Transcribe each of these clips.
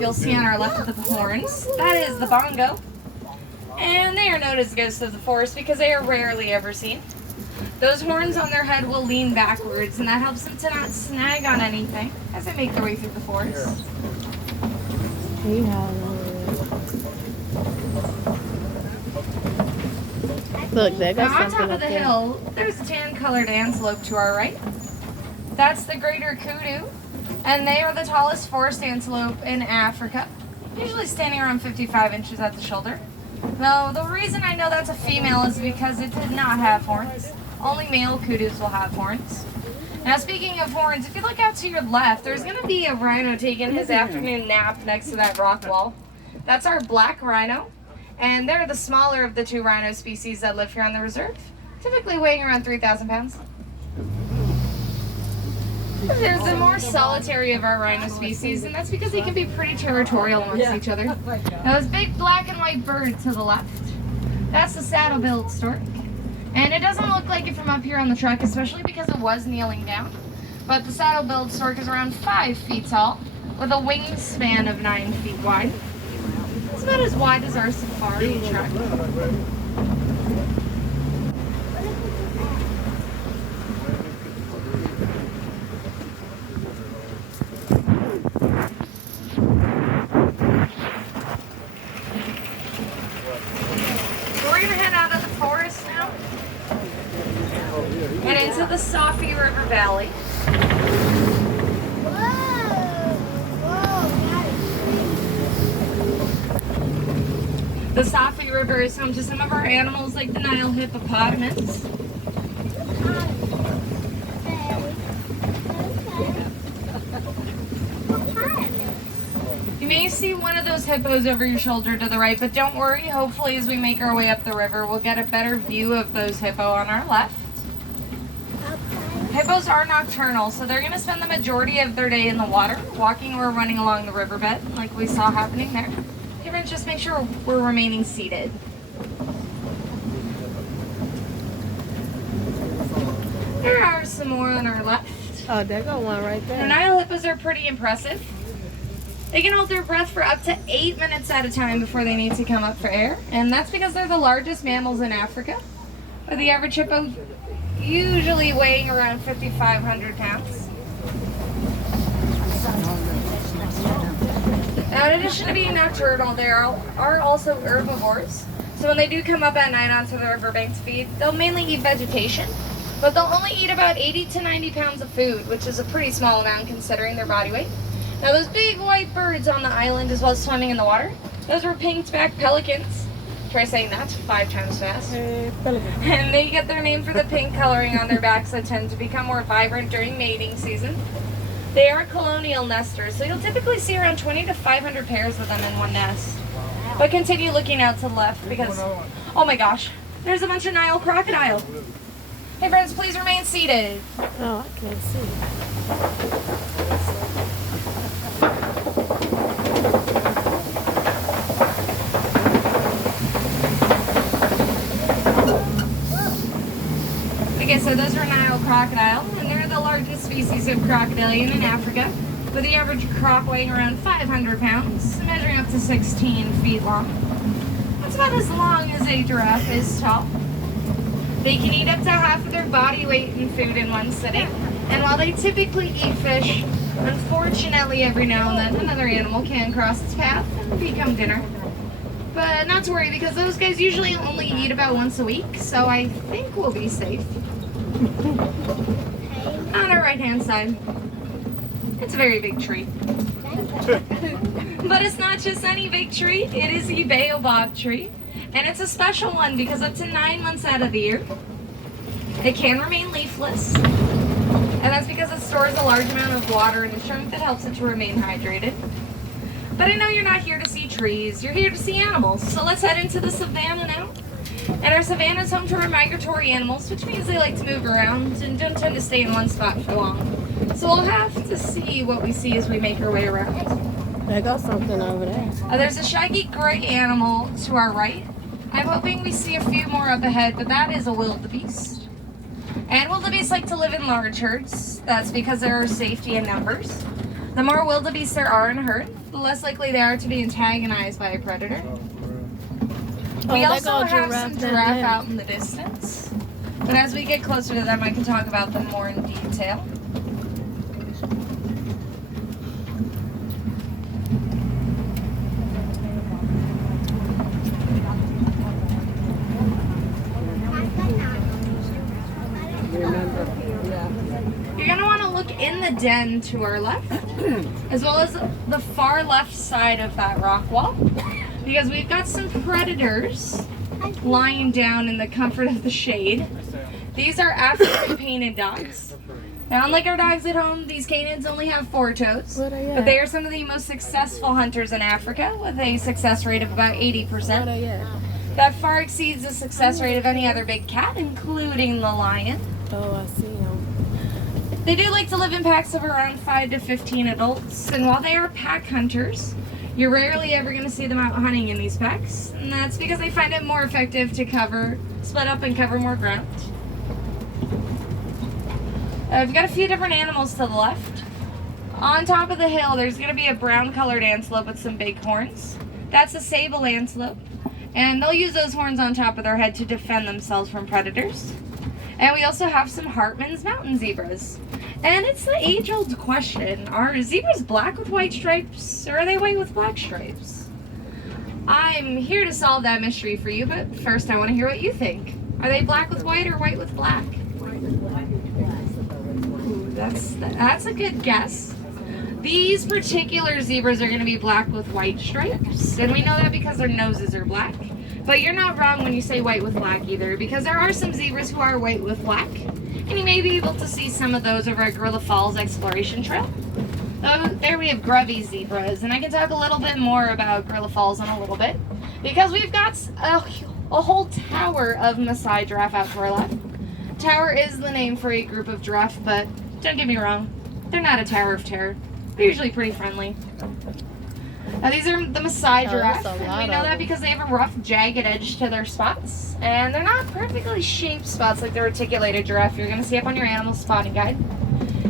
you'll see on our left with the horns. That is the bongo. And they are known as ghosts of the forest because they are rarely ever seen. Those horns on their head will lean backwards, and that helps them to not snag on anything as they make their way through the forest. Hey, Howard. Look, there goes Now, on something top of up the there. hill, there's a tan-colored antelope to our right. That's the greater kudu, and they are the tallest forest antelope in Africa, usually standing around 55 inches at the shoulder. Now, the reason I know that's a female is because it did not have horns. Only male kudus will have horns. Now, speaking of horns, if you look out to your left, there's going to be a rhino taking his afternoon nap next to that rock wall. That's our black rhino, and they're the smaller of the two rhino species that live here on the reserve, typically weighing around 3,000 pounds. There's the more solitary of our rhino species, and that's because they can be pretty territorial amongst each other. Now, this big black and white bird to the left, that's the saddle-billed stork. And it doesn't look like it from up here on the truck, especially because it was kneeling down. But the saddle-billed stork is around 5 feet tall, with a wingspan of 9 feet wide. It's about as wide as our safari truck. We're gonna head out of the forest now and into the Safi River Valley. The Safi River is home to some of our animals like the Nile hippopotamus. You may see one of those hippos over your shoulder to the right, but don't worry. Hopefully, as we make our way up the river, we'll get a better view of those hippo on our left. Hippos are nocturnal, so they're going to spend the majority of their day in the water, walking or running along the riverbed, like we saw happening there. You're going to just make sure we're remaining seated. There are some more on our left. Oh, there go one right The there. Nile hippos are pretty impressive. They can hold their breath for up to 8 minutes at a time before they need to come up for air, and that's because they're the largest mammals in Africa, with the average hippo usually weighing around 5,500 pounds. Now, in addition to being nocturnal, they are also herbivores. So when they do come up at night onto the riverbank to feed, they'll mainly eat vegetation, but they'll only eat about 80 to 90 pounds of food, which is a pretty small amount considering their body weight. Now, those big white birds on the island as well as swimming in the water, those were pink-backed pelicans. Try saying that 5 times fast. And they get their name for the pink coloring on their backs that tend to become more vibrant during mating season. They are colonial nesters, so you'll typically see around 20 to 500 pairs of them in one nest. But continue looking out to the left because, oh my gosh, there's a bunch of Nile crocodile. Hey friends, please remain seated. Oh, I can't see. Okay, so those are Nile crocodile, and they're the largest species of crocodilian in Africa, with the average croc weighing around 500 pounds, measuring up to 16 feet long. That's about as long as a giraffe is tall. They can eat up to half of their body weight in food in one sitting, and while they typically eat fish, unfortunately every now and then another animal can cross its path and become dinner. But not to worry, because those guys usually only eat about once a week, so I think we'll be safe. On our right-hand side, it's a very big tree. But it's not just any big tree, it is a baobab tree. And it's a special one because up to 9 months out of the year, it can remain leafless. And that's because it stores a large amount of water in its trunk that helps it to remain hydrated. But I know you're not here to see trees, you're here to see animals. So let's head into the savannah now. And our savannah is home to our migratory animals, which means they like to move around and don't tend to stay in one spot for long. So we'll have to see what we see as we make our way around. There goes something over there. There's a shaggy gray animal to our right. I'm hoping we see a few more up ahead, but that is a wildebeest. And wildebeest like to live in large herds. That's because there are safety in numbers. The more wildebeest there are in a herd, the less likely they are to be antagonized by a predator. We there also go have giraffe some down giraffe there. out in the distance. But as we get closer to them, I can talk about them more in detail. You're going to want to look in the den to our left, as well as the far left side of that rock wall, because we've got some predators lying down in the comfort of the shade. These are African painted dogs. Now, unlike our dogs at home, these canids only have 4 toes, Where they but at? they are some of the most successful hunters in Africa, with a success rate of about 80%. Where they at? That far exceeds the success rate of any other big cat, including the lion. Oh, I see them. They do like to live in packs of around 5 to 15 adults, and while they are pack hunters, you're rarely ever going to see them out hunting in these packs, and that's because they find it more effective to split up and cover more ground. I've got a few different animals to the left. On top of the hill, there's going to be a brown-colored antelope with some big horns. That's a sable antelope, and they'll use those horns on top of their head to defend themselves from predators. And we also have some Hartman's mountain zebras. And it's the age-old question, are zebras black with white stripes, or are they white with black stripes? I'm here to solve that mystery for you, but first I want to hear what you think. Are they black with white or white with black? Ooh, that's a good guess. These particular zebras are going to be black with white stripes, and we know that because their noses are black. But you're not wrong when you say white with black either, because there are some zebras who are white with black, and you may be able to see some of those over at Gorilla Falls Exploration Trail. There we have Grevy zebras, and I can talk a little bit more about Gorilla Falls in a little bit, because we've got a whole tower of Maasai giraffe out to our left. Tower is the name for a group of giraffe, but don't get me wrong, they're not a tower of terror. They're usually pretty friendly. Now these are the Maasai giraffe, that's a and lot we know of that them. because they have a rough, jagged edge to their spots, and they're not perfectly shaped spots like the reticulated giraffe you're going to see up on your animal spotting guide.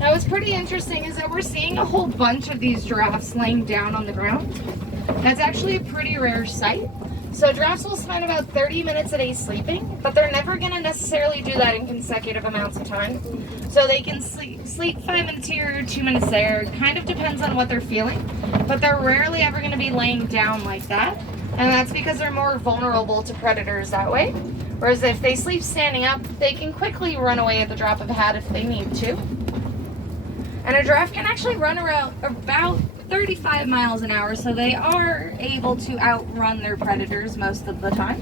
Now what's pretty interesting is that we're seeing a whole bunch of these giraffes laying down on the ground. That's actually a pretty rare sight. So giraffes will spend about 30 minutes a day sleeping, but they're never going to necessarily do that in consecutive amounts of time. So they can sleep 5 minutes here, 2 minutes there. It kind of depends on what they're feeling, but they're rarely ever going to be laying down like that. And that's because they're more vulnerable to predators that way. Whereas if they sleep standing up, they can quickly run away at the drop of a hat if they need to. And a giraffe can actually run around about 35 miles an hour, so they are able to outrun their predators most of the time.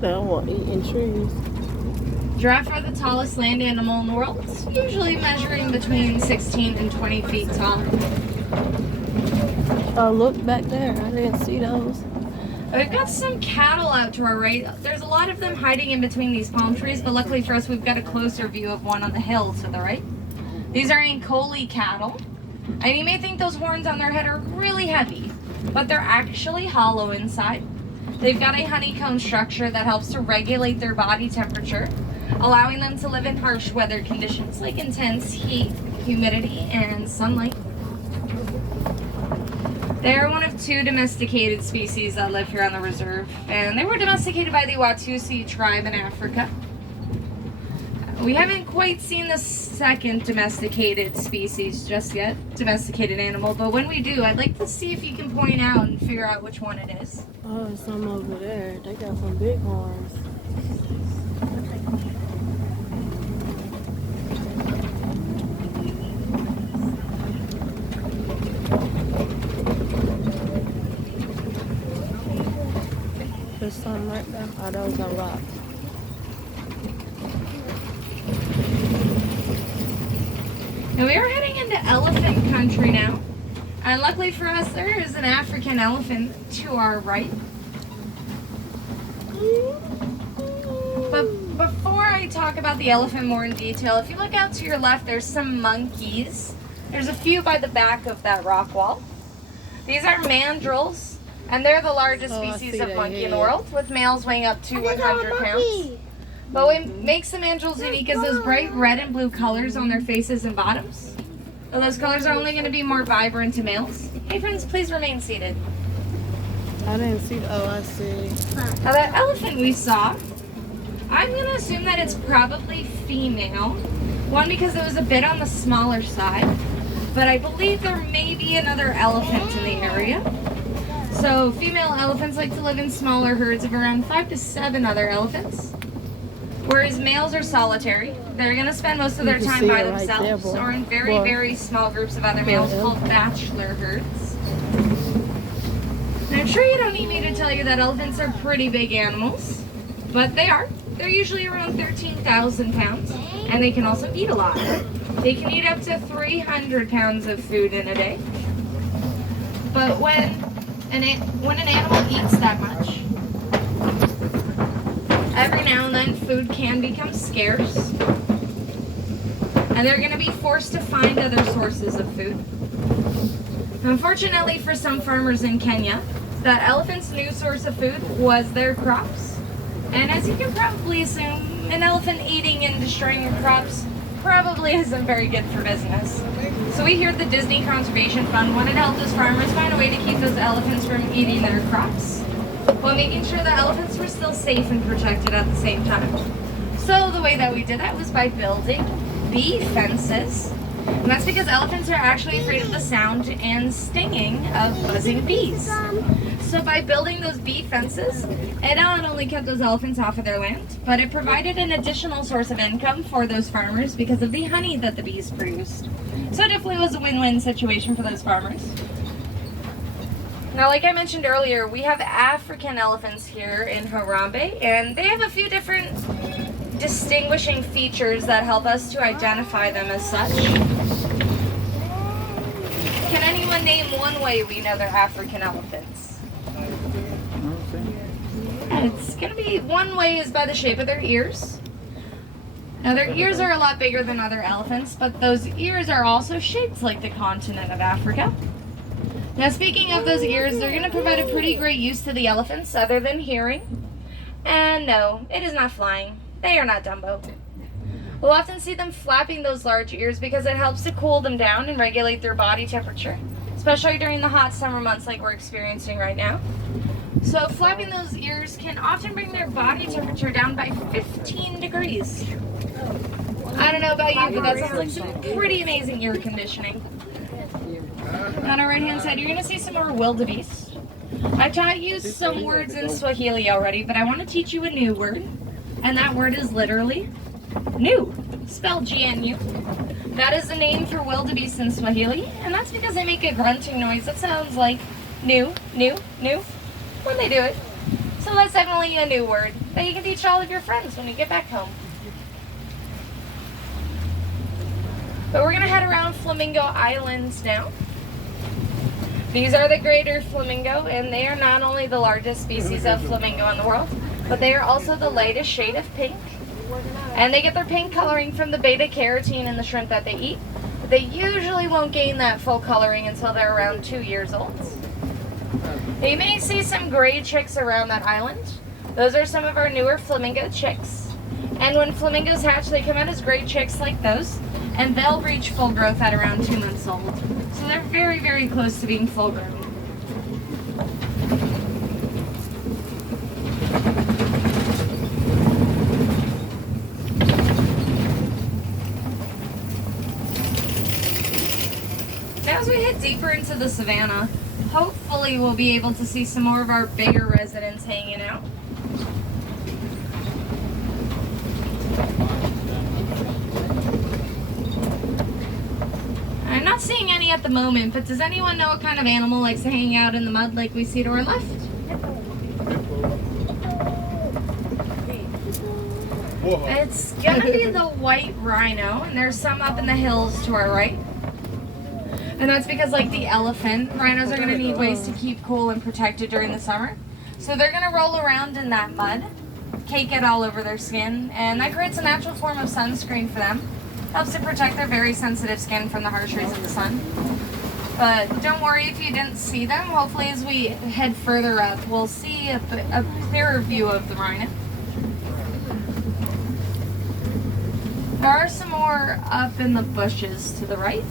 They don't want eating trees. Giraffe are the tallest land animal in the world, usually measuring between 16 and 20 feet tall. Oh, look back there. I didn't see those. We've got some cattle out to our right. There's a lot of them hiding in between these palm trees, but luckily for us, we've got a closer view of one on the hill to the right. These are Ankoli cattle, and you may think those horns on their head are really heavy, but they're actually hollow inside. They've got a honeycomb structure that helps to regulate their body temperature, allowing them to live in harsh weather conditions like intense heat, humidity, and sunlight. They're one of 2 domesticated species that live here on the reserve, and they were domesticated by the Watusi tribe in Africa. We haven't quite seen the second domesticated species just yet, domesticated animal, but when we do, I'd like to see if you can point out and figure out which one it is. Oh, there's some over there. They got some big horns. There's some right there. Oh, those are rocks. And we are heading into elephant country now. And luckily for us, there is an African elephant to our right. But before I talk about the elephant more in detail, if you look out to your left, there's some monkeys. There's a few by the back of that rock wall. These are mandrills, and they're the largest Oh, I species see of that, monkey in the yeah. world, with males weighing up to 100 pounds. But what makes the mandrills unique is those bright red and blue colors on their faces and bottoms. And those colors are only going to be more vibrant to males. Hey friends, please remain seated. I didn't see. Oh, I see. Now that elephant we saw, I'm going to assume that it's probably female. One, because it was a bit on the smaller side. But I believe there may be another elephant in the area. So female elephants like to live in smaller herds of around 5 to 7 other elephants. Whereas males are solitary. They're going to spend most of their time by themselves or in very, very small groups of other males called bachelor herds. And I'm sure you don't need me to tell you that elephants are pretty big animals, but they are. They're usually around 13,000 pounds, and they can also eat a lot. They can eat up to 300 pounds of food in a day. But when an animal eats that much, every now and then food can become scarce, and they're going to be forced to find other sources of food. Unfortunately for some farmers in Kenya, the elephant's new source of food was their crops. And as you can probably assume, an elephant eating and destroying your crops probably isn't very good for business. So we here at the Disney Conservation Fund wanted to help those farmers find a way to keep those elephants from eating their crops, while making sure the elephants were still safe and protected at the same time. So the way that we did that was by building bee fences. And that's because elephants are actually afraid of the sound and stinging of buzzing bees. So by building those bee fences, it not only kept those elephants off of their land, but it provided an additional source of income for those farmers because of the honey that the bees produced. So it definitely was a win-win situation for those farmers. Now, like I mentioned earlier, we have African elephants here in Harambe, and they have a few different distinguishing features that help us to identify them as such. Can anyone name one way we know they're African elephants? It's going to be, one way is by the shape of their ears. Now their ears are a lot bigger than other elephants, but those ears are also shaped like the continent of Africa. Now speaking of those ears, they're going to provide a pretty great use to the elephants other than hearing. And no, it is not flying. They are not Dumbo. We'll often see them flapping those large ears because it helps to cool them down and regulate their body temperature, especially during the hot summer months like we're experiencing right now. So flapping those ears can often bring their body temperature down by 15 degrees. I don't know about you, but that sounds like some pretty amazing air conditioning. On our right hand side, you're going to see some more wildebeest. I taught you some words in Swahili already, but I want to teach you a new word. And that word is literally new, spelled G-N-U. That is the name for wildebeest in Swahili, and that's because they make a grunting noise that sounds like new, new, new when they do it. So that's definitely a new word that you can teach all of your friends when you get back home. But we're going to head around Flamingo Islands now. These are the greater flamingo, and they are not only the largest species of flamingo in the world, but they are also the lightest shade of pink. And they get their pink coloring from the beta carotene in the shrimp that they eat. But they usually won't gain that full coloring until they're around 2 years old. Now, you may see some gray chicks around that island. Those are some of our newer flamingo chicks. And when flamingos hatch, they come out as gray chicks like those, and they'll reach full growth at around 2 months old. So they're very, very close to being full grown. As we head deeper into the savannah, hopefully we'll be able to see some more of our bigger residents hanging out. I'm not seeing any at the moment, but does anyone know what kind of animal likes to hang out in the mud like we see to our left? It's gonna be the white rhino, and there's some up in the hills to our right. And that's because, like the elephant, rhinos are going to need ways to keep cool and protected during the summer. So they're going to roll around in that mud, cake it all over their skin, and that creates a natural form of sunscreen for them. Helps to protect their very sensitive skin from the harsh rays of the sun. But don't worry if you didn't see them. Hopefully as we head further up, we'll see a clearer view of the rhino. There are some more up in the bushes to the right.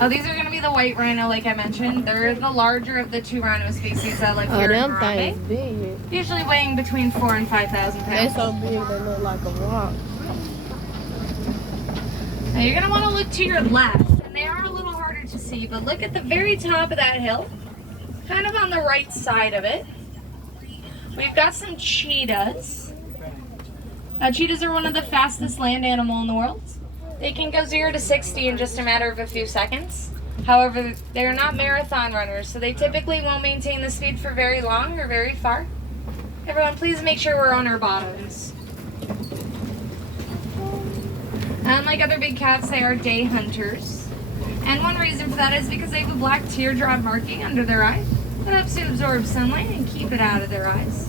Oh, these are going to be the white rhino, like I mentioned. They're the larger of the two rhino species that live here in them Harambe. things big. Usually weighing between 4,000 and 5,000 They pounds. so big they look like a rock. Now you're going to want to look to your left, and they are a little harder to see, but look at the very top of that hill, kind of on the right side of it. We've got some cheetahs. Cheetahs are one of the fastest land animal in the world. They can go 0 to 60 in just a matter of a few seconds. However, they're not marathon runners, so they typically won't maintain the speed for very long or very far. Everyone, please make sure we're on our bottoms. Unlike other big cats, they are day hunters. And one reason for that is because they have a black teardrop marking under their eye that helps to absorb sunlight and keep it out of their eyes.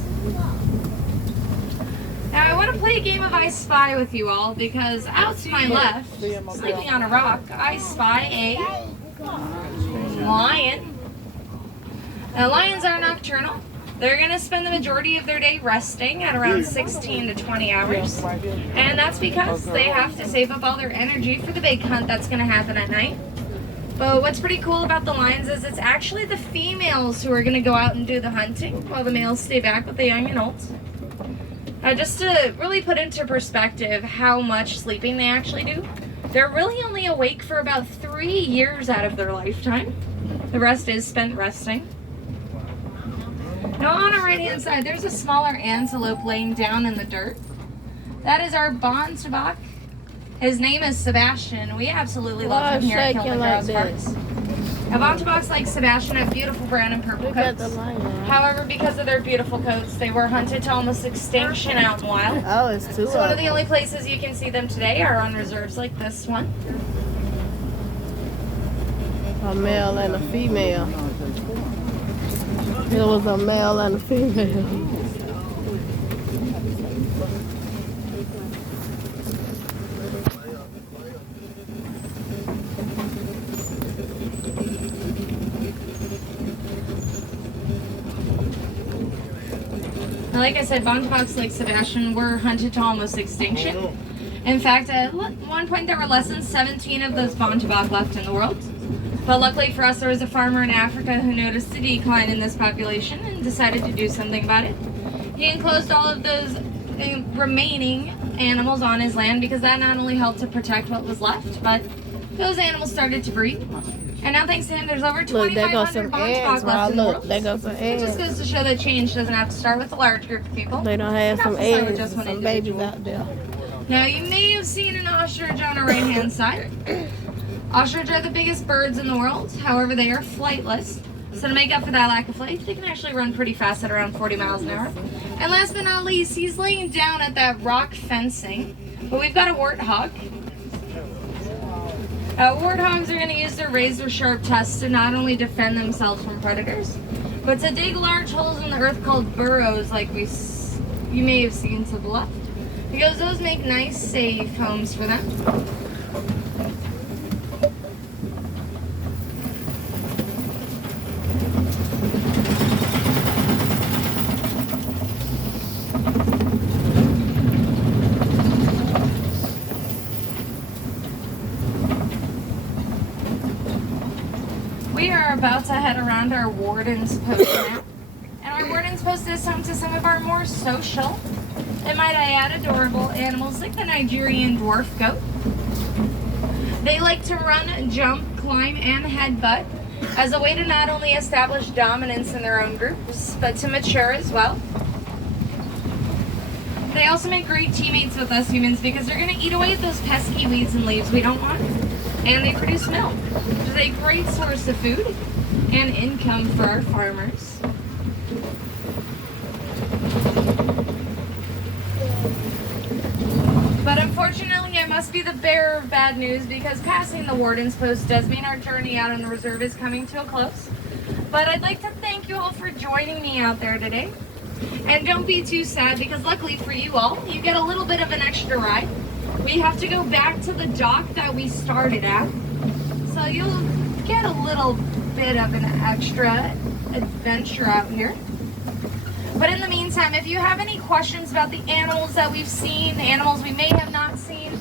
Now I want to play a game of I Spy with you all because out to my left, sleeping on a rock, I spy a lion. Now lions are nocturnal. They're going to spend the majority of their day resting at around 16 to 20 hours. And that's because they have to save up all their energy for the big hunt that's going to happen at night. But what's pretty cool about the lions is it's actually the females who are going to go out and do the hunting while the males stay back with the young and old. Just to really put into perspective how much sleeping they actually do, they're really only awake for about 3 years out of their lifetime. The rest is spent resting. Now on our right hand side, there's a smaller antelope laying down in the dirt. That is our Bontebok. His name is Sebastian. We absolutely love him here at Kilimanjaro Parks. Now Bonteboks like Sebastian have beautiful brown and purple coats. However, because of their beautiful coats, they were hunted to almost extinction out in the wild. Oh, it's too So one of the only places you can see them today are on reserves like this one. A male and a female. It was a male and a female. Like I said, Bonteboks like Sebastian were hunted to almost extinction. In fact, at one point there were less than 17 of those Bontebok left in the world. But luckily for us, there was a farmer in Africa who noticed the decline in this population and decided to do something about it. He enclosed all of those remaining animals on his land because that not only helped to protect what was left, but those animals started to breed. And now, thanks to him, there's over 2,500 Bontebok left in the world. There goes some It eggs. just goes to show that change doesn't have to start with a large group of people. They don't have It some can also start with eggs just and one some babies individual. out there. Now, you may have seen an ostrich on our right-hand side. Ostriches are the biggest birds in the world. However, they are flightless. So to make up for that lack of flight, they can actually run pretty fast at around 40 miles an hour. And last but not least, he's laying down at that rock fencing. But we've got a warthog. Warthogs are going to use their razor-sharp tusks to not only defend themselves from predators, but to dig large holes in the earth called burrows like you may have seen to the left. Because those make nice, safe homes for them. We are about to head around our Warden's Post now. And our Warden's Post is home to some of our more social, and might I add, adorable animals like the Nigerian dwarf goat. They like to run, jump, climb, and headbutt as a way to not only establish dominance in their own groups, but to mature as well. They also make great teammates with us humans because they're going to eat away at those pesky weeds and leaves we don't want. And they produce milk, which is a great source of food and income for our farmers. But unfortunately, I must be the bearer of bad news because passing the Warden's Post does mean our journey out on the reserve is coming to a close. But I'd like to thank you all for joining me out there today. And don't be too sad because luckily for you all, you get a little bit of an extra ride. We have to go back to the dock that we started at. So you'll get a little bit of an extra adventure out here. But in the meantime, if you have any questions about the animals that we've seen, the animals we may have not seen,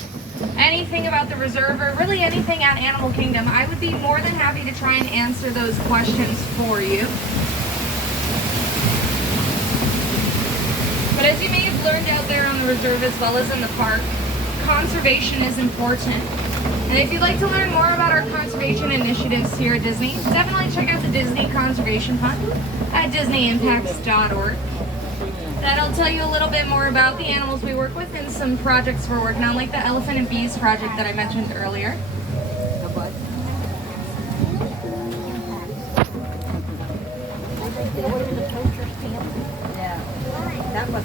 anything about the reserve, or really anything at Animal Kingdom, I would be more than happy to try and answer those questions for you. But as you may have learned out there on the reserve as well as in the park, conservation is important. And if you'd like to learn more about our conservation initiatives here at Disney, definitely check out the Disney Conservation Fund at DisneyImpacts.org. That'll tell you a little bit more about the animals we work with and some projects we're working on, like the Elephant and Bees project that I mentioned earlier. Yeah. That was